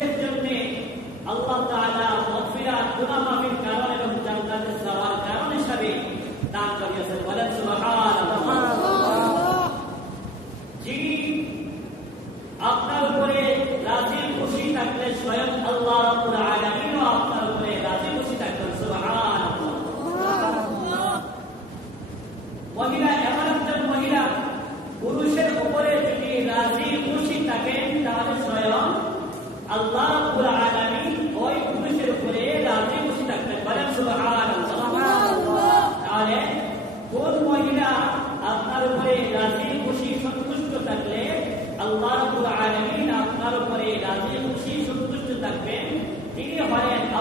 জন্য আল্লাহ তাআলা মাগফিরাত গুনাহ মাফি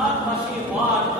জান্নাতবাসী হওয়ার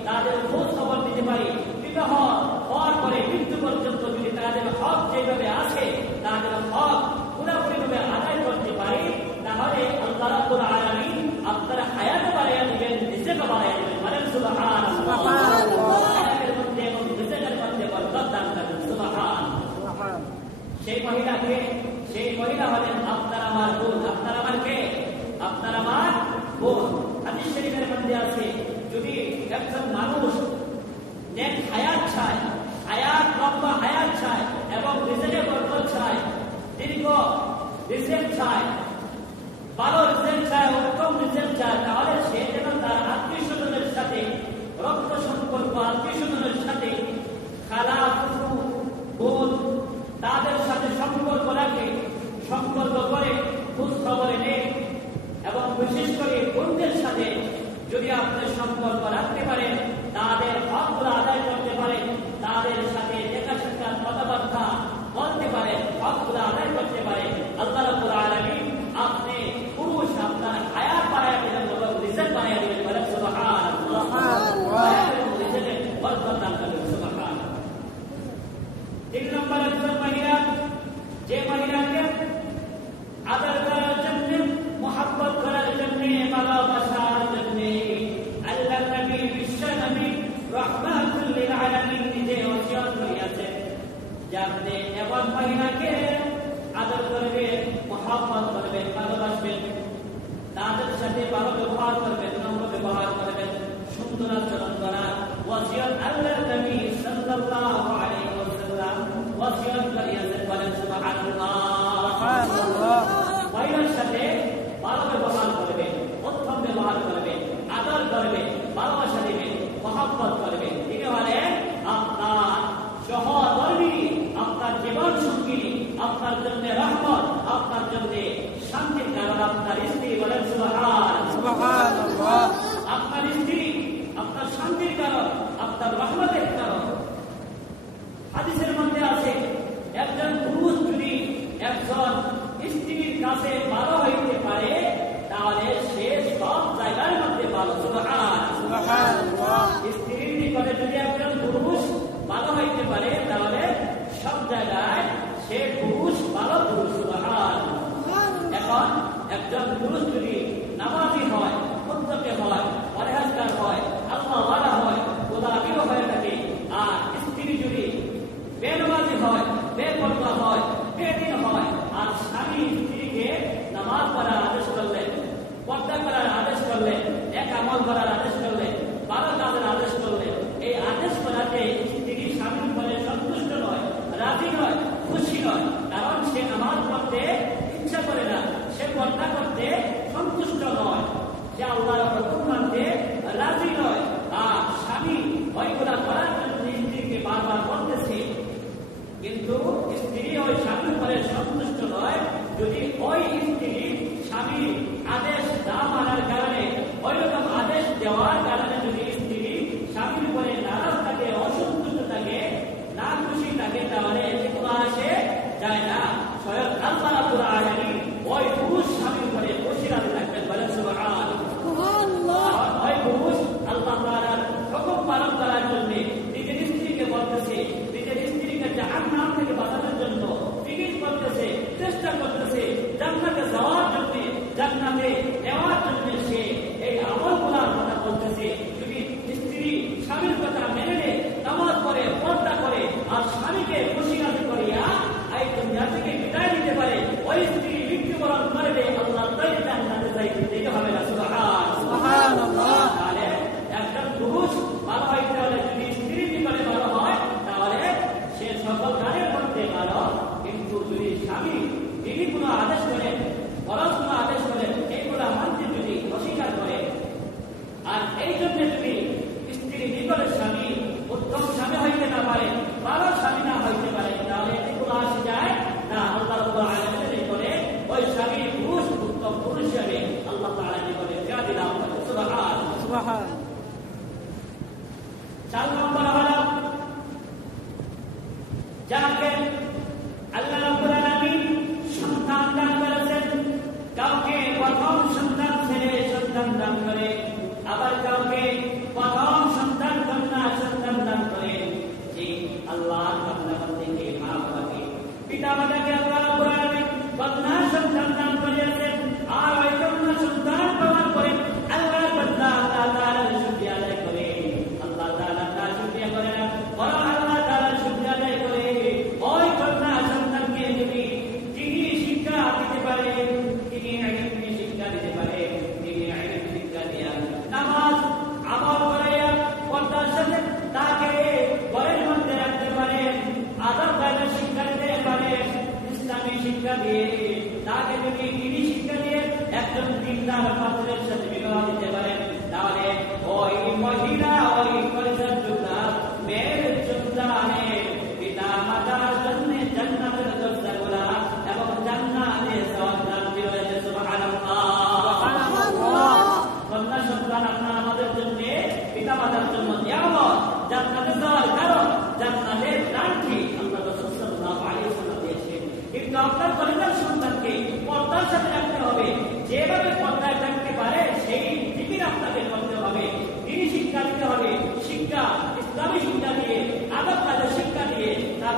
যদি আপনাদের সম্পর্ক রাখতে পারেন তাদের হকগুলো আদায় করতে Doktorat এখন একজন পুরুষ যদি নামাজি হয় প্রত্যেকে হয়, পরেহাজগার হয় আল্লাহ মারা হয় গোলাপিও হয়ে থাকে, আর স্ত্রী যদি বেনমাজি হয়, বেপর্দা হয়, বেদিন হয়, আর স্বামী স্ত্রীকে নামাজ করার আদেশ করলেন পর্দা করার আদেশ ওইগুলা করার জন্য কিন্তু স্ত্রী ওই স্বামী উপরে সন্তুষ্ট নয়। যদি ওই যাকে আল্লাহ রাব্বুল আলামিন সন্তান দান করেছেন। কাউকে প্রথম সন্তান ছেলে সন্তান দান করে, আবার কাউকে প্রথম সন্তান কন্যা সন্তান দান করে। যে আল্লাহ আপনার পিতা মাতাকে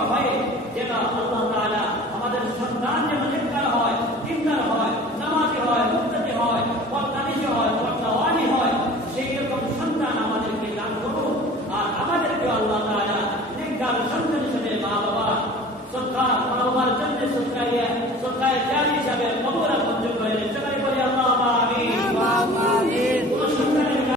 হয় যেটা আল্লাহ আমাদের সন্তান যেন হয় দিনদার হয়।